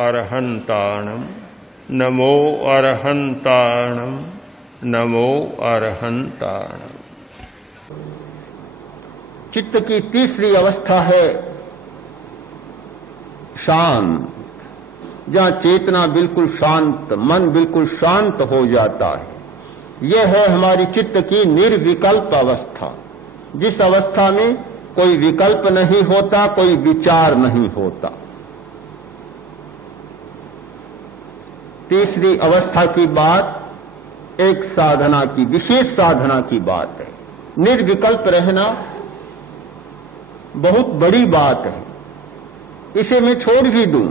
अरहन्ताणं नमो अरहन्ताणं नमो अरहन्ताणं। चित्त की तीसरी अवस्था है शांत, जहां चेतना बिल्कुल शांत, मन बिल्कुल शांत हो जाता है। यह है हमारी चित्त की निर्विकल्प अवस्था, जिस अवस्था में कोई विकल्प नहीं होता, कोई विचार नहीं होता। तीसरी अवस्था की बात एक साधना की, विशेष साधना की बात है। निर्विकल्प रहना बहुत बड़ी बात है, इसे मैं छोड़ भी दूं।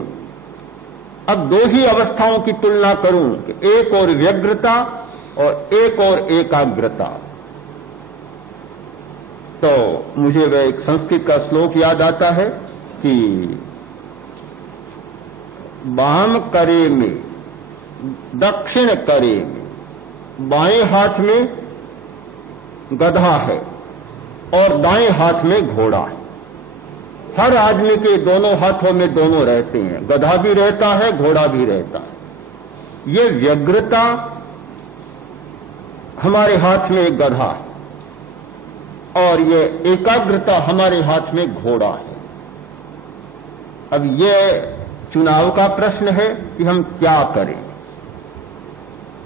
अब दो ही अवस्थाओं की तुलना करूं कि एक और व्यग्रता और एक और एकाग्रता, तो मुझे वह एक संस्कृत का श्लोक याद आता है कि वाम करे में दक्षिण करे में, बाएं हाथ में गधा है और दाएं हाथ में घोड़ा है। हर आदमी के दोनों हाथों में दोनों रहते हैं, गधा भी रहता है, घोड़ा भी रहता है। ये व्यग्रता हमारे हाथ में एक गधा है और ये एकाग्रता हमारे हाथ में घोड़ा है। अब ये चुनाव का प्रश्न है कि हम क्या करें,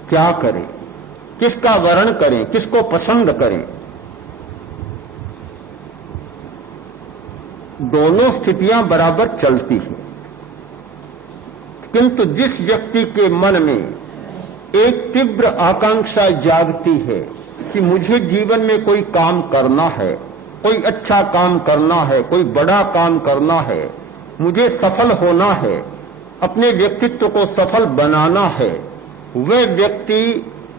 क्या करें, किसका वर्ण करें, किसको पसंद करें। दोनों स्थितियां बराबर चलती हैं, किंतु जिस व्यक्ति के मन में एक तीव्र आकांक्षा जागती है कि मुझे जीवन में कोई काम करना है, कोई अच्छा काम करना है, कोई बड़ा काम करना है, मुझे सफल होना है, अपने व्यक्तित्व को सफल बनाना है, वह व्यक्ति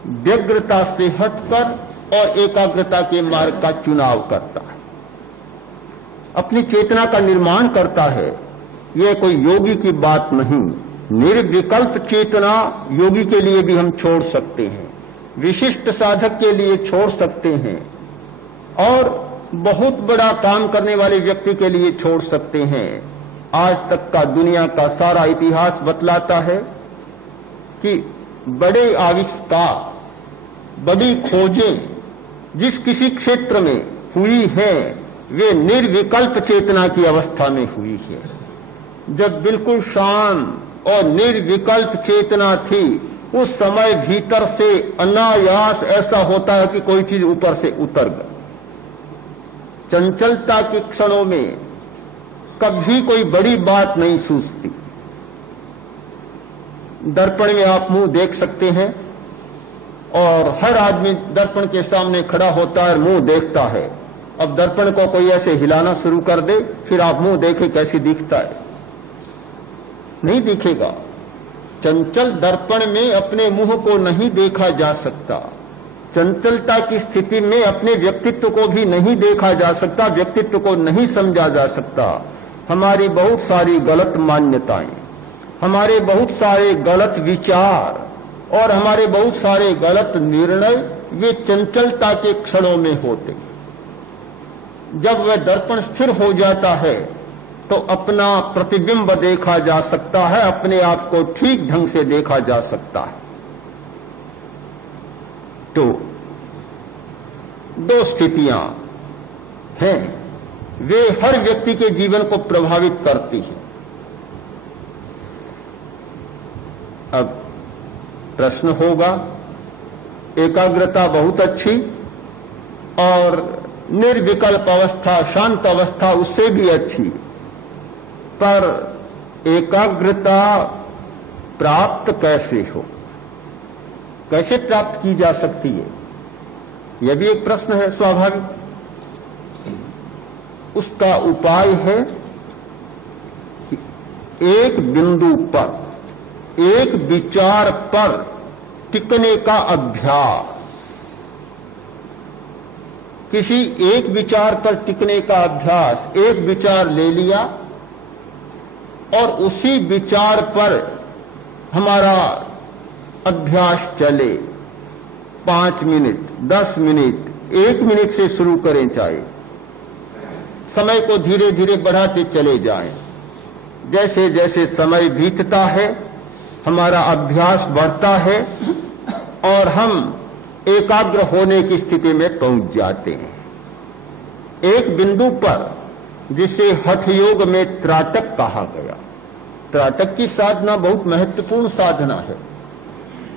व्यग्रता से हटकर और एकाग्रता के मार्ग का चुनाव करता है, अपनी चेतना का निर्माण करता है। यह कोई योगी की बात नहीं। निर्विकल्प चेतना योगी के लिए भी हम छोड़ सकते हैं, विशिष्ट साधक के लिए छोड़ सकते हैं, और बहुत बड़ा काम करने वाले व्यक्ति के लिए छोड़ सकते हैं। आज तक का दुनिया का सारा इतिहास बतलाता है कि बड़े आविष्कार, बड़ी खोजें जिस किसी क्षेत्र में हुई हैं, वे निर्विकल्प चेतना की अवस्था में हुई है। जब बिल्कुल शांत और निर्विकल्प चेतना थी, उस समय भीतर से अनायास ऐसा होता है कि कोई चीज ऊपर से उतर गई। चंचलता के क्षणों में कभी कोई बड़ी बात नहीं सूझती। दर्पण में आप मुंह देख सकते हैं और हर आदमी दर्पण के सामने खड़ा होता है, मुंह देखता है। अब दर्पण को कोई ऐसे हिलाना शुरू कर दे, फिर आप मुंह देखें कैसी दिखता है, नहीं दिखेगा। चंचल दर्पण में अपने मुंह को नहीं देखा जा सकता। चंचलता की स्थिति में अपने व्यक्तित्व को भी नहीं देखा जा सकता, व्यक्तित्व को नहीं समझा जा सकता। हमारी बहुत सारी गलत मान्यताएं, हमारे बहुत सारे गलत विचार और हमारे बहुत सारे गलत निर्णय, वे चंचलता के क्षणों में होते। जब वह दर्पण स्थिर हो जाता है तो अपना प्रतिबिंब देखा जा सकता है, अपने आप को ठीक ढंग से देखा जा सकता है। तो दो स्थितियां हैं, वे हर व्यक्ति के जीवन को प्रभावित करती हैं। अब प्रश्न होगा, एकाग्रता बहुत अच्छी और निर्विकल्प अवस्था, शांत अवस्था उससे भी अच्छी, पर एकाग्रता प्राप्त कैसे हो, कैसे प्राप्त की जा सकती है, यह भी एक प्रश्न है स्वाभाविक। उसका उपाय है कि एक बिंदु पर, एक विचार पर टिकने का अभ्यास। किसी एक विचार पर टिकने का अभ्यास, एक विचार ले लिया और उसी विचार पर हमारा अभ्यास चले। 5 मिनट, 10 मिनट, 1 मिनट से शुरू करें, चाहे समय को धीरे धीरे बढ़ाते चले जाएं। जैसे जैसे समय बीतता है हमारा अभ्यास बढ़ता है और हम एकाग्र होने की स्थिति में पहुंच जाते हैं। एक बिंदु पर जिसे हठ योग में त्राटक कहा गया, त्राटक की साधना बहुत महत्वपूर्ण साधना है।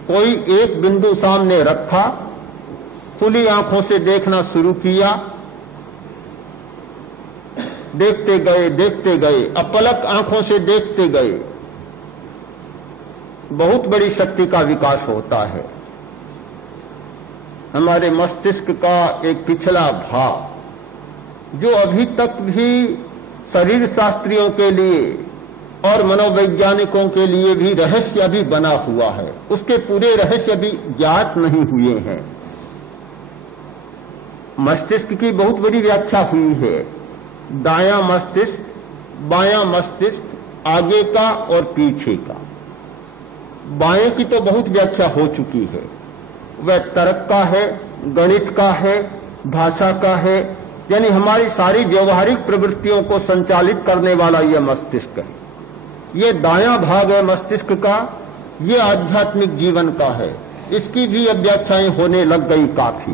कोई एक बिंदु सामने रखा, खुली आंखों से देखना शुरू किया, देखते गए, अपलक आंखों से देखते गए, बहुत बड़ी शक्ति का विकास होता है। हमारे मस्तिष्क का एक पिछला भाग जो अभी तक भी शरीर शास्त्रियों के लिए और मनोवैज्ञानिकों के लिए भी रहस्य अभी बना हुआ है, उसके पूरे रहस्य अभी ज्ञात नहीं हुए हैं। मस्तिष्क की बहुत बड़ी व्याख्या हुई है, दायां मस्तिष्क, बायां मस्तिष्क, आगे का और पीछे का। बाएं की तो बहुत व्याख्या हो चुकी है, वह तर्क का है, गणित का है, भाषा का है, यानी हमारी सारी व्यवहारिक प्रवृत्तियों को संचालित करने वाला यह मस्तिष्क है। ये दायां भाग है मस्तिष्क का, ये आध्यात्मिक जीवन का है। इसकी भी अब व्याख्याएं होने लग गई काफी,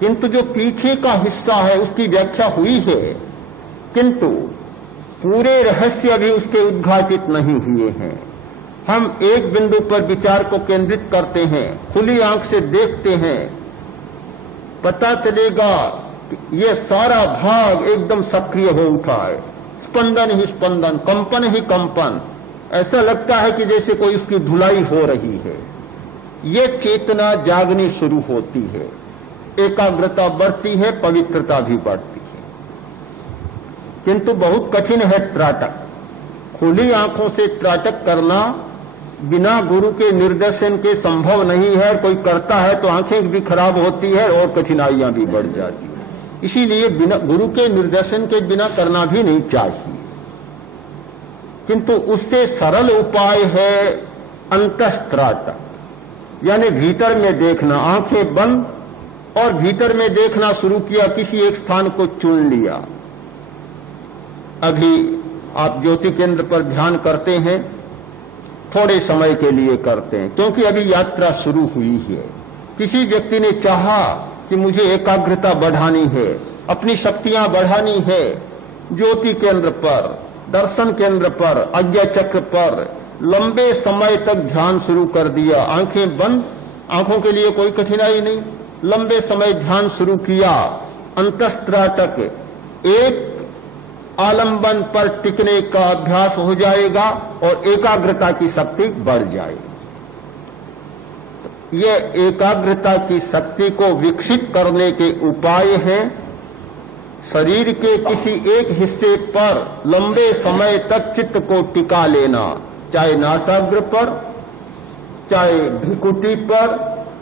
किंतु जो पीछे का हिस्सा है उसकी व्याख्या हुई है, किंतु पूरे रहस्य अभी उसके उद्घाटित नहीं हुए हैं। हम एक बिंदु पर विचार को केंद्रित करते हैं, खुली आंख से देखते हैं, पता चलेगा ये सारा भाग एकदम सक्रिय हो उठा है, स्पंदन ही स्पंदन, कंपन ही कंपन, ऐसा लगता है कि जैसे कोई उसकी धुलाई हो रही है। ये चेतना जागनी शुरू होती है, एकाग्रता बढ़ती है, पवित्रता भी बढ़ती है। किंतु बहुत कठिन है त्राटक। खुली आंखों से त्राटक करना बिना गुरु के निर्देशन के संभव नहीं है। कोई करता है तो आंखें भी खराब होती है और कठिनाइयां भी बढ़ जाती है। इसीलिए बिना गुरु के निर्देशन के बिना करना भी नहीं चाहिए। किंतु उससे सरल उपाय है अंतस्त्राटक, यानी भीतर में देखना, आंखें बंद और भीतर में देखना शुरू किया, किसी एक स्थान को चुन लिया। अभी आप ज्योति केंद्र पर ध्यान करते हैं, थोड़े समय के लिए करते हैं, क्योंकि अभी यात्रा शुरू हुई है। किसी व्यक्ति ने चाहा कि मुझे एकाग्रता बढ़ानी है, अपनी शक्तियां बढ़ानी है, ज्योति केंद्र पर, दर्शन केंद्र पर, आज्ञा चक्र पर लंबे समय तक ध्यान शुरू कर दिया। आंखें बंद, आंखों के लिए कोई कठिनाई नहीं, लंबे समय ध्यान शुरू किया। अंतस्त्राटक, एक आलंबन पर टिकने का अभ्यास हो जाएगा और एकाग्रता की शक्ति बढ़ जाएगी। यह एकाग्रता की शक्ति को विकसित करने के उपाय हैं शरीर के किसी एक हिस्से पर लंबे समय तक चित्त को टिका लेना, चाहे नासाग्र पर, चाहे भ्रिकुटी पर,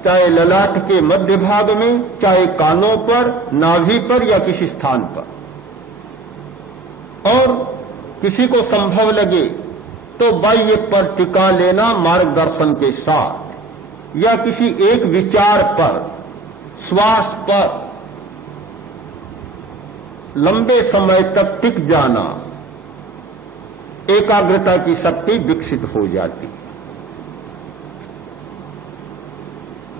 चाहे ललाट के मध्य भाग में, चाहे कानों पर, नाभि पर या किसी स्थान पर। और किसी को संभव लगे तो बाह्य पर टिका लेना मार्गदर्शन के साथ, या किसी एक विचार पर, श्वास पर लंबे समय तक टिक जाना, एकाग्रता की शक्ति विकसित हो जाती है।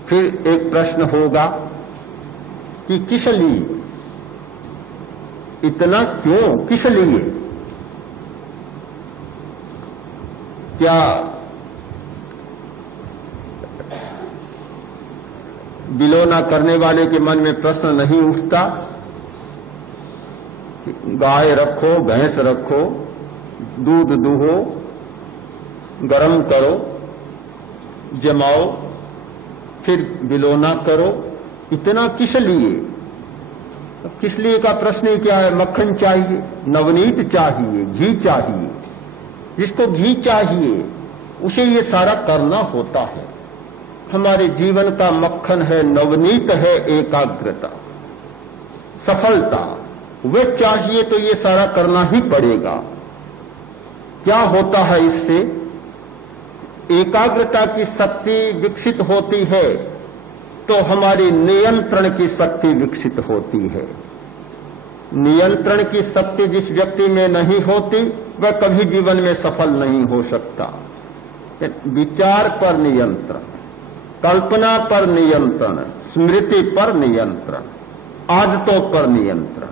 फिर एक प्रश्न होगा कि किस लिए, इतना क्यों, किस लिए? क्या विलोना करने वाले के मन में प्रश्न नहीं उठता? गाय रखो, भैंस रखो, दूध दूहो, गरम करो, जमाओ, फिर विलोना करो, इतना किस लिए? किस लिए का प्रश्न ही क्या है? मक्खन चाहिए, नवनीत चाहिए, घी चाहिए। जिसको घी चाहिए उसे ये सारा करना होता है। हमारे जीवन का मक्खन है, नवनीत है एकाग्रता, सफलता। वे चाहिए तो ये सारा करना ही पड़ेगा। क्या होता है इससे? एकाग्रता की शक्ति विकसित होती है तो हमारी नियंत्रण की शक्ति विकसित होती है। नियंत्रण की शक्ति जिस व्यक्ति में नहीं होती वह कभी जीवन में सफल नहीं हो सकता। विचार पर नियंत्रण, कल्पना पर नियंत्रण, स्मृति पर नियंत्रण, आदतों पर नियंत्रण।